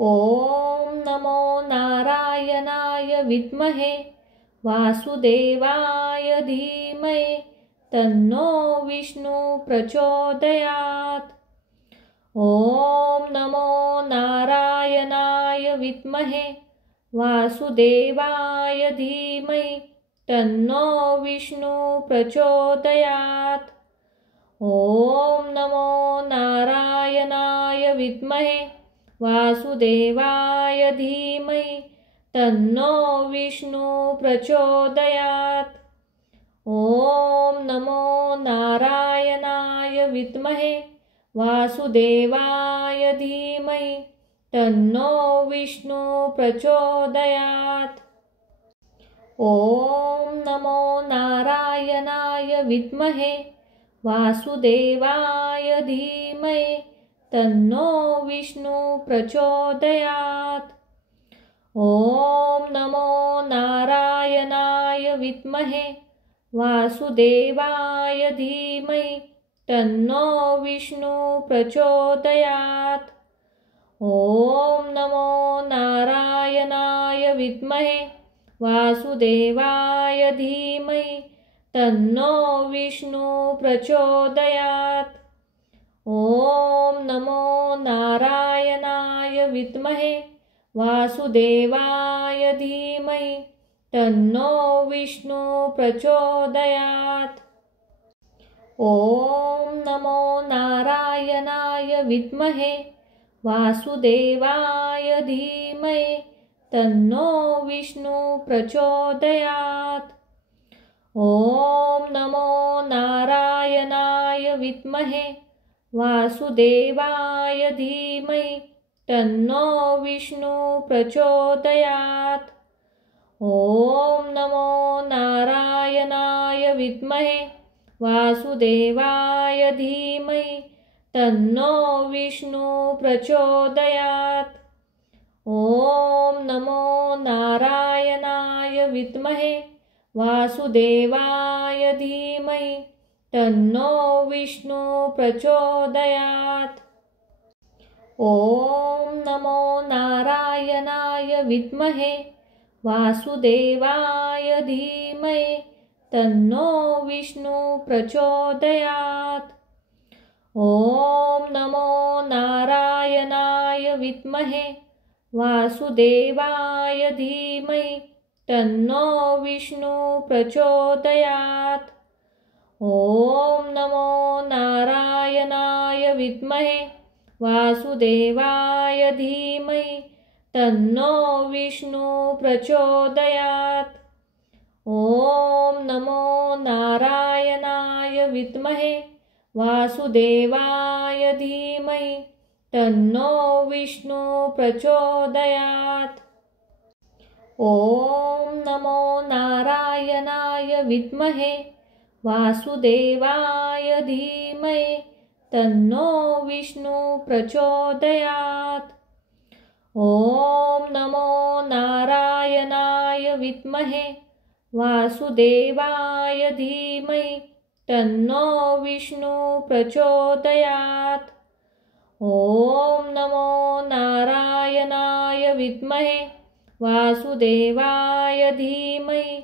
ॐ नमो नारायणाय विद्महे वासुदेवाय धीमहि तन्नो विष्णु प्रचोदयात्। ॐ नमो नारायणाय विद्महे वासुदेवाय धीमहि तन्नो विष्णु प्रचोदयात्। ॐ नमो नारायणाय विद्महे वासुदेवाय धीमहि तन्नो विष्णु प्रचोदयात्। ॐ नमो नारायणाय विद्महे वासुदेवाय धीमहि तन्नो विष्णु प्रचोदयात्। ॐ नमो नारायणाय विद्महे वासुदेवाय धीमहि तन्नो विष्णु प्रचोदयात्। ॐ नमो नारायणाय विद्महे वासुदेवाय धीमहि तन्नो विष्णु प्रचोदयात्। ॐ नमो नारायणाय विद्महे वासुदेवाय धीमहि तन्नो विष्णु प्रचोदयात्। ॐ नमो नारायणाय विद्महे वासुदेवाय धीमहि तन्नो विष्णु प्रचोदयात्। ॐ नमो नारायणाय विद्महे वासुदेवाय धीमहि तन्नो विष्णु प्रचोदयात्। ॐ नमो नारायणाय विद्महे वासुदेवाय धीमहि तन्नो विष्णु प्रचोदयात्। ॐ नमो नारायणाय विद्महे वासुदेवाय धीमहि तन्नो विष्णु प्रचोदयात्। ॐ नमो नारायणाय विद्महे वासुदेवाय धीमहि तन्नो विष्णु प्रचोदयात्। ॐ नमो नारायणाय विद्महे वासुदेवाय धीमहि तन्नो विष्णु प्रचोदयात्। ॐ नमो नारायणाय विद्महे वासुदेवाय धीमहि तन्नो विष्णु प्रचोदयात्। ॐ नमो नारायणाय विद्महे वासुदेवाय धीमहि तन्नो विष्णु प्रचोदयात्। ॐ नमो नारायणाय विद्महे वासुदेवाय धीमहि तन्नो विष्णु प्रचोदयात्। ॐ नमो नारायणाय विद्महे वासुदेवाय धीमहि तन्नो विष्णु प्रचोदयात्। ॐ नमो नारायणाय विद्महे वासुदेवाय धीमहि तन्नो विष्णु प्रचोदयात्। ॐ नमो नारायणाय विद्महे वासुदेवाय धीमहि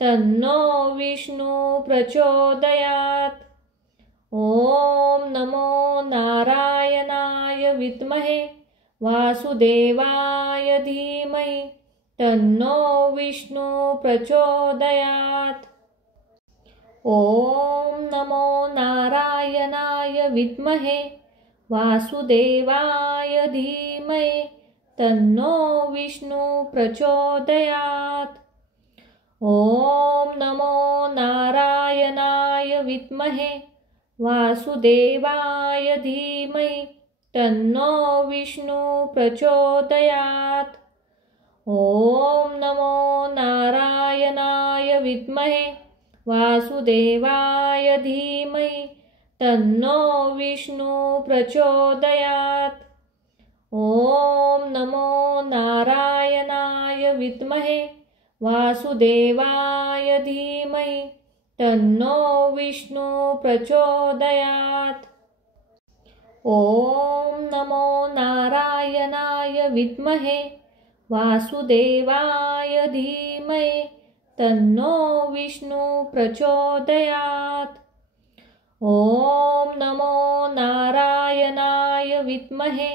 तन्नो विष्णु प्रचोदयात्। ॐ नमो नारायणाय विद्महे वासुदेवाय धीमहि तन्नो विष्णु प्रचोदयात्। ॐ नमो नारायणाय विद्महे वासुदेवाय धीमहि तन्नो विष्णु प्रचोदयात्। ॐ नमो नारायणाय विद्महे वासुदेवाय धीमहि तन्नो विष्णु प्रचोदयात्। ॐ नमो नारायणाय विद्महे वासुदेवाय धीमहि तन्नो विष्णु प्रचोदयात्। ॐ नमो नारायणाय विद्महे वासुदेवाय धीमहि तन्नो विष्णु प्रचोदयात्। ॐ नमो नारायणाय विद्महे वासुदेवाय धीमहि तन्नो विष्णु प्रचोदयात्। ॐ नमो नारायणाय विद्महे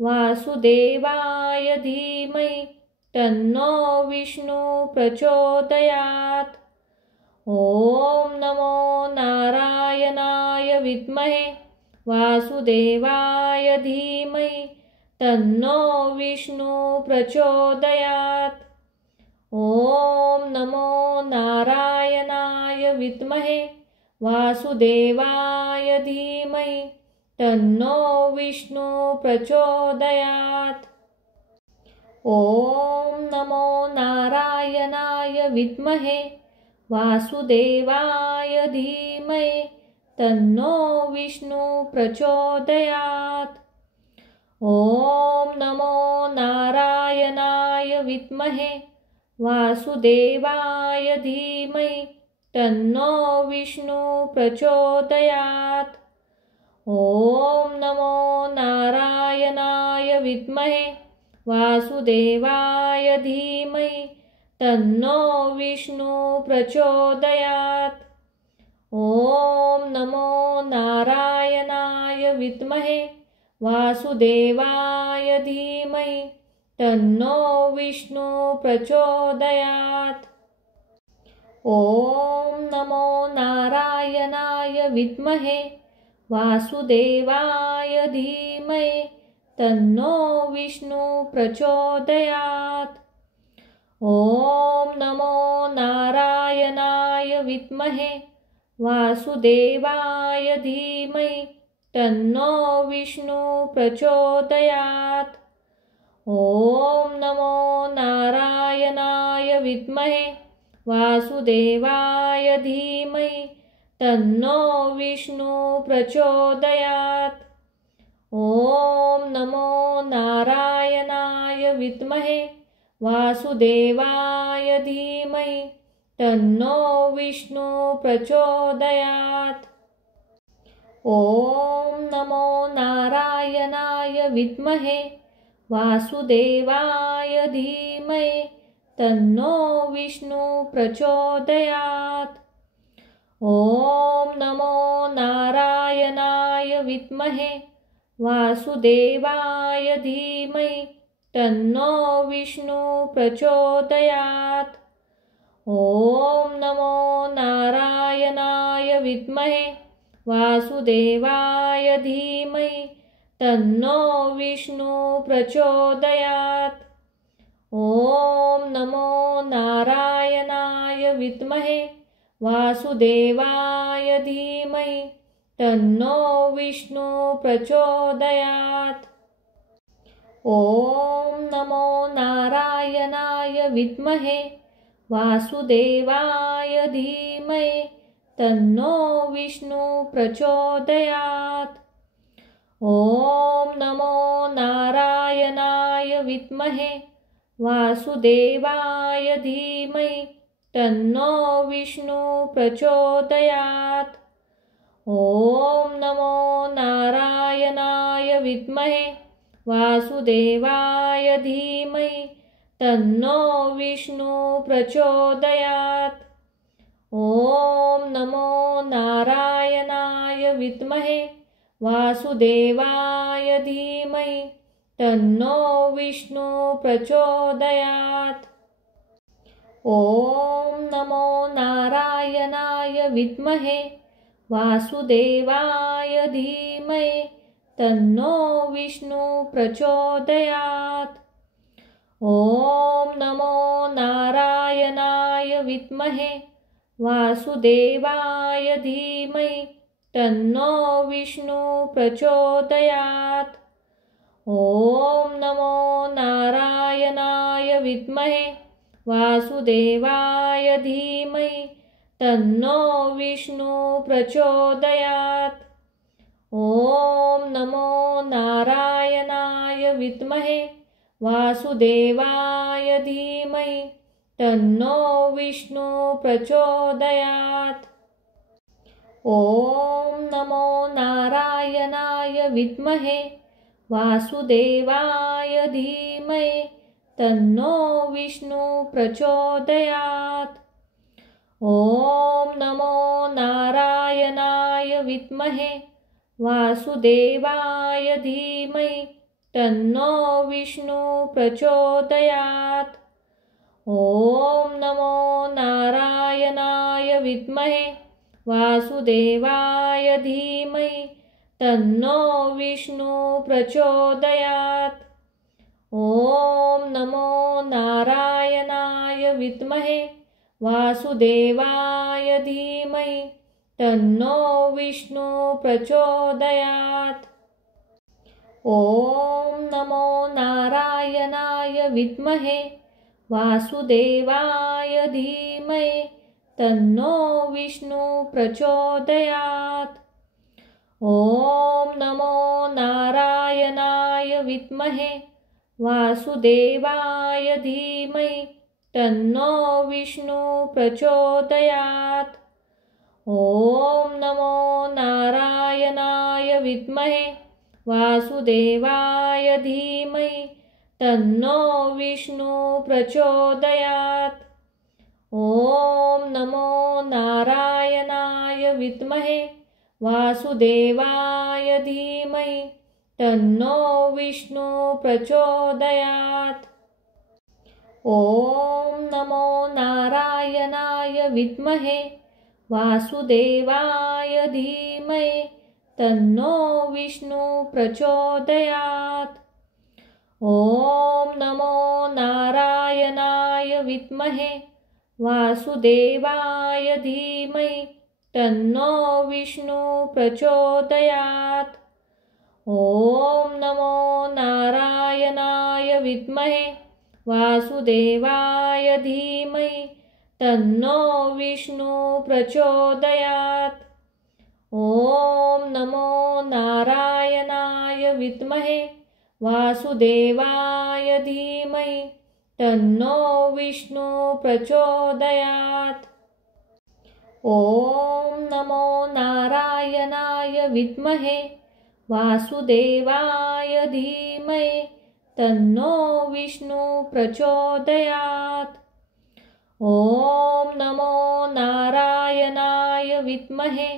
वासुदेवाय धीमहि तन्नो विष्णु प्रचोदयात्। ॐ नमो नारायणाय विद्महे वासुदेवाय धीमहि तन्नो विष्णु प्रचोदयात्। ॐ नमो नारायणाय विद्महे वासुदेवाय धीमहि तन्नो विष्णु प्रचोदयात्। ॐ नमो नारायणाय विद्महे वासुदेवाय धीमहि तन्नो विष्णु प्रचोदयात्। ॐ नमो नारायणाय विद्महे वासुदेवाय धीमहि तन्नो विष्णु प्रचोदयात्। ॐ नमो नारायणाय विद्महे वासुदेवाय धीमहि तन्नो विष्णु प्रचोदयात्। ॐ नमो नारायणाय विद्महे वासुदेवाय धीमहि तन्नो विष्णु प्रचोदयात्। ॐ नमो नारायणाय विद्महे वासुदेवाय धीमहि तन्नो विष्णु प्रचोदयात्। ॐ नमो नारायणाय विद्महे वासुदेवाय धीमहि तन्नो विष्णु प्रचोदयात्। ॐ नमो नारायणाय विद्महे वासुदेवाय धीमहि तन्नो विष्णु प्रचोदयात्। ॐ नमो नारायणाय विद्महे वासुदेवाय धीमहि तन्नो विष्णु प्रचोदयात्। ॐ नमो नारायणाय विद्महे वासुदेवाय धीमहि तन्नो विष्णु प्रचोदयात्। ॐ नमो नारायणाय विद्महे वासुदेवाय धीमहि तन्नो विष्णु प्रचोदयात्। ॐ नमो नारायणाय विद्महे वासुदेवाय धीमहि तन्नो विष्णु प्रचोदयात्। ॐ नमो नारायणाय विद्महे वासुदेवाय धीमहि तन्नो विष्णु प्रचोदयात्। ॐ नमो नारायणाय विद्महे वासुदेवाय धीमहि तन्नो विष्णु प्रचोदयात्। ॐ नमो नारायणाय विद्महे वासुदेवाय धीमहि तन्नो विष्णु प्रचोदयात्। ॐ नमो नारायणाय विद्महे वासुदेवाय धीमहि तन्नो विष्णु प्रचोदयात्। ॐ नमो नारायणाय विद्महे वासुदेवाय धीमहि तन्नो विष्णु प्रचोदयात्। ॐ नमो नारायणाय विद्महे वासुदेवाय धीमहि तन्नो विष्णु प्रचोदयात्। ॐ नमो नारायणाय विद्महे वासुदेवाय धीमहि तन्नो विष्णु प्रचोदयात्। ॐ नमो नारायणाय विद्महे वासुदेवाय धीमहि तन्नो विष्णु प्रचोदयात्। ॐ नमो नारायणाय विद्महे वासुदेवाय धीमहि तन्नो विष्णु प्रचोदयात्। ॐ नमो नारायणाय विद्महे वासुदेवाय धीमहि तन्नो विष्णु प्रचोदयात्। ॐ नमो नारायणाय विद्महे वासुदेवाय धीमहि तन्नो विष्णु प्रचोदयात्। ॐ नमो नारायणाय विद्महे वासुदेवाय धीमहि तन्नो विष्णु प्रचोदयात्। ॐ नमो नारायणाय विद्महे वासुदेवाय धीमहि तन्नो विष्णु प्रचोदयात्। ॐ नमो नारायणाय विद्महे वासुदेवाय धीमहि तन्नो विष्णु प्रचोदयात्। ॐ नमो नारायणाय विद्महे वासुदेवाय धीमहि तन्नो विष्णु प्रचोदयात्। ॐ नमो नारायणाय विद्महे वासुदेवाय धीमहि तन्नो विष्णु प्रचोदयात्। ॐ नमो नारायणाय विद्महे वासुदेवाय धीमहि तन्नो विष्णु प्रचोदयात्। ॐ नमो नारायणाय विद्महे वासुदेवाय धीमहि तन्नो विष्णु प्रचोदयात्। ॐ नमो नारायणाय विद्महे वासुदेवाय धीमहि तन्नो विष्णु प्रचोदयात्। ॐ नमो नारायणाय विद्महे वासुदेवाय धीमहि तन्नो विष्णु प्रचोदयात्। ॐ नमो नारायणाय विद्महे वासुदेवाय धीमहि तन्नो विष्णु प्रचोदयात्। ॐ नमो नारायणाय विद्महे वासुदेवाय धीमहि तन्नो विष्णु प्रचोदयात्। ॐ नमो नारायणाय विद्महे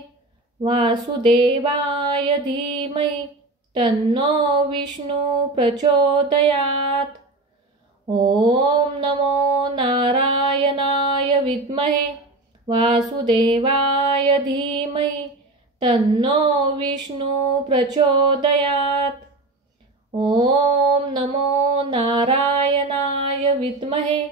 वासुदेवाय धीमहि तन्नो विष्णु प्रचोदयात्। ॐ नमो नारायणाय विद्महे वासुदेवाय धीमहि तन्नो विष्णु प्रचोदयात्। ॐ नमो नारायणाय विद्महे